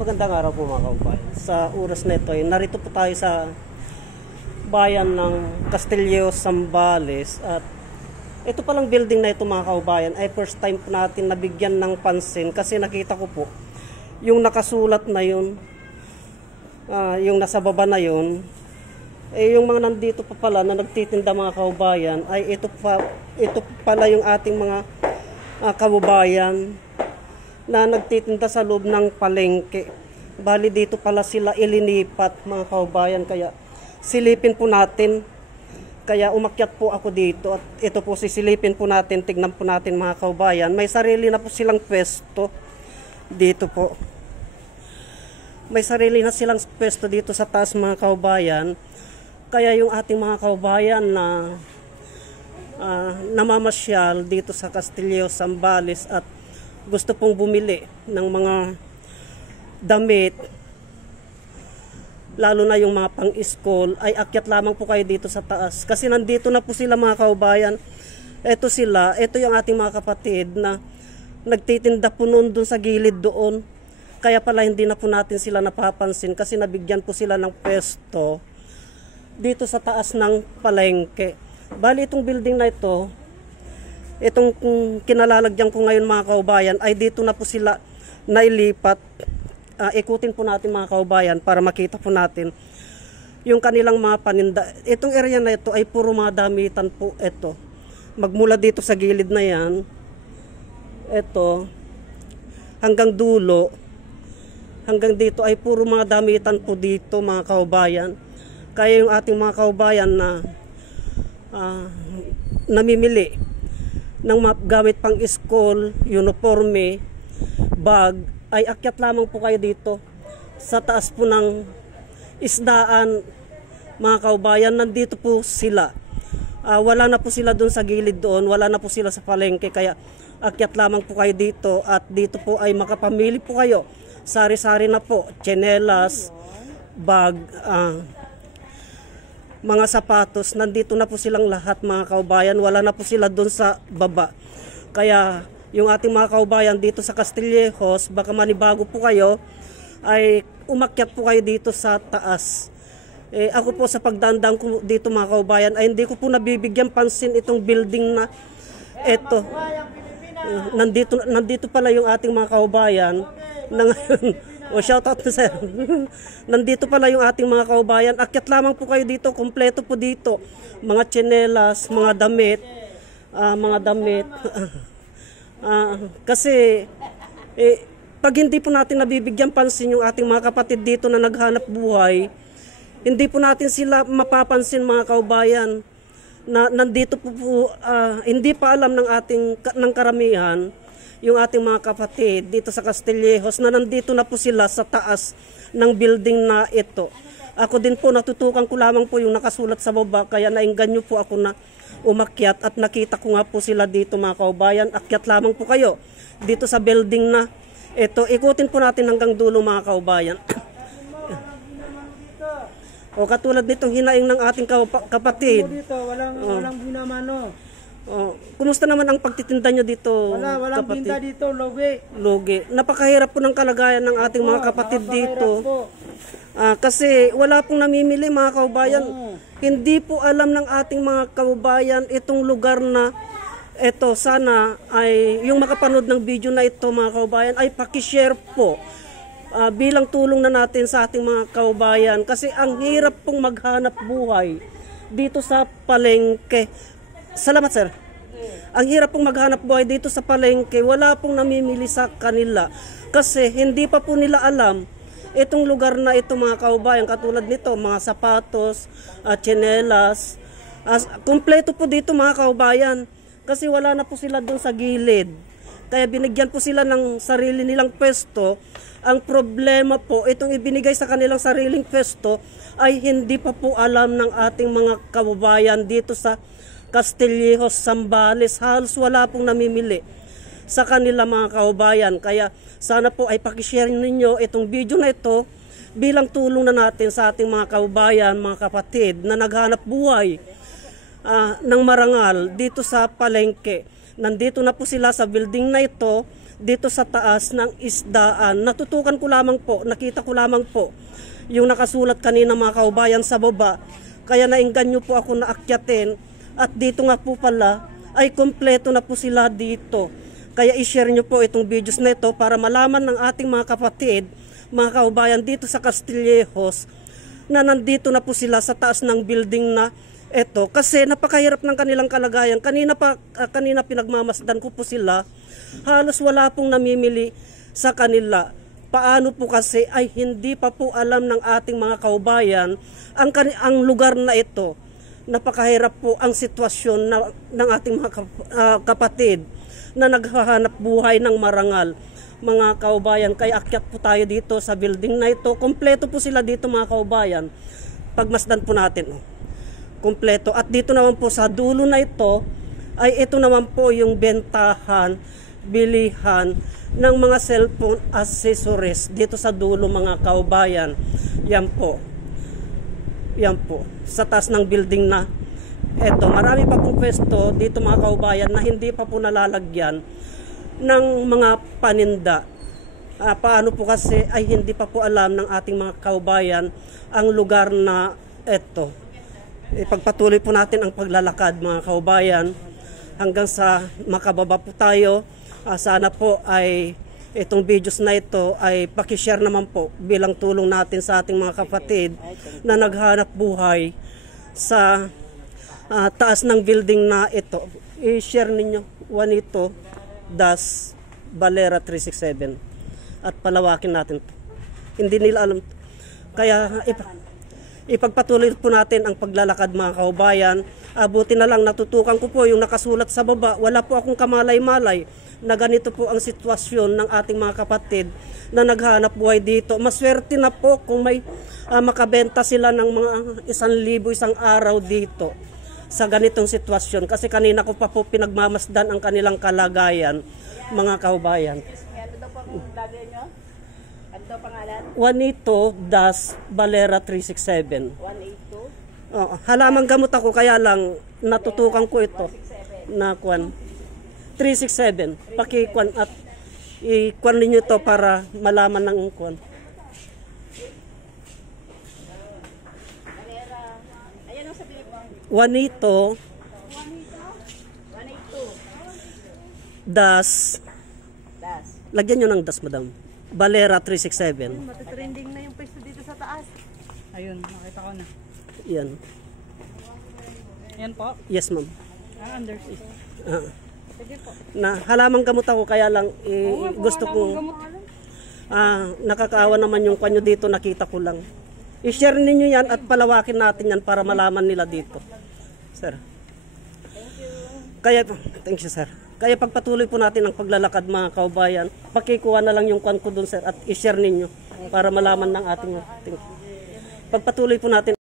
Magandang araw po mga kaubayan. Sa oras na ito ay narito po tayo sa bayan ng Castillo, Zambales. At ito palang building na ito mga kaubayan ay first time po natin nabigyan ng pansin kasi nakita ko po yung nakasulat na yun, yung nasa baba na yun, yung mga nandito pa pala na nagtitinda mga kaubayan ay ito pala yung ating mga kaubayan na nagtitinda sa loob ng palengke. Bali dito pala sila ilinipat mga kaubayan, kaya silipin po natin. Kaya umakyat po ako dito at ito po sisilipin po natin, tignan po natin mga kaubayan. May sarili na po silang pwesto dito po. May sarili na silang pwesto dito sa taas mga kaubayan. Kaya yung ating mga kaubayan na namamasyal dito sa Castillo, Zambales at gusto pong bumili ng mga damit, lalo na yung mga pang-school, ay akyat lamang po kayo dito sa taas. Kasi nandito na po sila mga kaubayan. Ito sila, ito yung ating mga kapatid na nagtitinda po noon dun sa gilid doon. Kaya pala hindi na po natin sila napapansin kasi nabigyan po sila ng pwesto dito sa taas ng palengke. Bali itong building na ito, itong kinalalagyan ko ngayon mga kaubayan, ay dito na po sila nailipat. Ikutin po natin mga kaubayan para makita po natin yung kanilang mga paninda. Itong area na ito ay puro mga damitan po ito. Magmula dito sa gilid na yan, ito, hanggang dulo, hanggang dito ay puro mga damitan po dito mga kaubayan. Kaya yung ating mga kaubayan na namimili ng gamit pang school, uniforme, bag, ay akyat lamang po kayo dito sa taas po ng isdaan mga kaubayan. Nandito po sila, wala na po sila doon sa gilid doon, wala na po sila sa palengke, kaya akyat lamang po kayo dito at dito po ay makapamili po kayo. Sari-sari na po, tsinelas, bag, mga sapatos, nandito na po silang lahat mga kaubayan, wala na po sila doon sa baba. Kaya yung ating mga kaubayan dito sa Castillejos, baka manibago po kayo, ay umakyat po kayo dito sa taas. Ako po sa pagdandang ko dito mga kaubayan ay hindi ko po nabibigyan pansin itong building na ito. Nandito pala yung ating mga kaubayan na ngayon. Shout out to sir. Nandito pala yung ating mga kaubayan. Akyat lamang po kayo dito, kompleto po dito. Mga tsinelas, mga damit, kasi pag hindi po natin nabibigyan pansin yung ating mga kapatid dito na naghanap buhay, hindi po natin sila mapapansin mga kaubayan na nandito po, hindi pa alam ng karamihan yung ating mga kapatid dito sa Castillejos na nandito na po sila sa taas ng building na ito. Ako din po natutukan ko lamang po yung nakasulat sa baba, kaya nainganyo po ako na umakyat at nakita ko nga po sila dito mga kaubayan. Akyat lamang po kayo dito sa building na ito. Ikutin po natin hanggang dulo mga kaubayan. O katulad nitong hinaing ng ating kapatid. Walang binamano. Kumusta naman ang pagtitinda nyo dito? Walang binta dito, Logi. Napakahirap po ng kalagayan ng ating mga kapatid dito. Kasi wala pong namimili mga kaubayan. Hindi po alam ng ating mga kaubayan itong lugar na ito. Sana ay yung makapanood ng video na ito mga kaubayan ay pakishare po bilang tulong na natin sa ating mga kaubayan. Kasi ang hirap pong maghanap buhay dito sa palengke. Salamat sir. Ang hirap pong maghanap buhay dito sa palengke, wala pong namimili sa kanila kasi hindi pa po nila alam itong lugar na ito mga kaubayan. Katulad nito, mga sapatos, tsinelas, kumpleto po dito mga kaubayan kasi wala na po sila doon sa gilid. Kaya binigyan po sila ng sarili nilang pwesto. Ang problema po, itong ibinigay sa kanilang sariling pwesto ay hindi pa po alam ng ating mga kaubayan dito sa Castillejos, Zambales. Halos wala pong namimili sa kanila mga kaubayan. Kaya sana po ay pakishare ninyo itong video na ito bilang tulong na natin sa ating mga kaubayan, mga kapatid na naghanap buhay ng marangal dito sa palengke. Nandito na po sila sa building na ito dito sa taas ng isdaan. Natutukan ko lamang po, nakita ko lamang po yung nakasulat kanina mga kaubayan sa baba. Kaya nainganyo po ako na akyatin. At dito nga po pala ay kompleto na po sila dito. Kaya i-share nyo po itong videos na ito para malaman ng ating mga kapatid, mga kaubayan dito sa Castillejos, na nandito na po sila sa taas ng building na ito. Kasi napakahirap ng kanilang kalagayan. Kanina pinagmamasdan ko po sila. Halos wala pong namimili sa kanila. Paano po kasi ay hindi pa po alam ng ating mga kaubayan ang lugar na ito. Napakahirap po ang sitwasyon ng ating mga kapatid na naghahanap buhay ng marangal. Mga kaubayan, kaya akyat po tayo dito sa building na ito. Kompleto po sila dito mga kaubayan. Pagmasdan po natin. Kompleto. At dito naman po sa dulo na ito, ay ito naman po yung bentahan, bilihan ng mga cellphone accessories dito sa dulo mga kaubayan. Yan po. Yan po. Sa taas ng building na ito. Marami pa pong pwesto dito mga kaubayan na hindi pa po nalalagyan ng mga paninda. Paano po kasi ay hindi pa po alam ng ating mga kaubayan ang lugar na ito. Ipagpatuloy po natin ang paglalakad mga kaubayan hanggang sa makababa po tayo. Sana po ay itong videos na ito ay pakishare naman po bilang tulong natin sa ating mga kapatid na naghanap buhay sa taas ng building na ito. I-share ninyo Juanito Das Valera 367 at palawakin natin to. Hindi nila alam to. Kaya ipagpatuloy po natin ang paglalakad mga kaubayan. Buti na lang natutukan ko po yung nakasulat sa baba. Wala po akong kamalay-malay na ganito po ang sitwasyon ng ating mga kapatid na naghanap buhay dito. Maswerte na po kung may makabenta sila ng mga 1,000 isang araw dito sa ganitong sitwasyon. Kasi kanina ko pa po pinagmamasdan ang kanilang kalagayan, mga kaubayan. Ano daw po ang lagay nyo? Ano daw pangalan? Juanito Das Valera 367. 182? Halamang gamot ako kaya lang natutukan ko ito na kwan 367. Pakikwan at ikwan ninyo ito para malaman ng kwan. Ayan ang sabihin mo. Juanito 182. Das. Lagyan nyo ng Das, madam. Valera 367. Matitrending na yung pwesto dito sa taas. Ayun, nakita ko na. Yan. Yan po. Yes, ma'am. Undersea. Sige po. Na halamang gamot ako kaya lang gusto kong nakakaawa naman yung kanyo dito, nakita ko lang. I-share ninyo yan at palawakin natin yan para malaman nila dito. Sir. Thank you sir. Kaya pagpatuloy po natin ang paglalakad mga kaubayan. Pakikuha na lang yung kwan ko dun sir at i-share ninyo para malaman ng ating pagpatuloy po natin.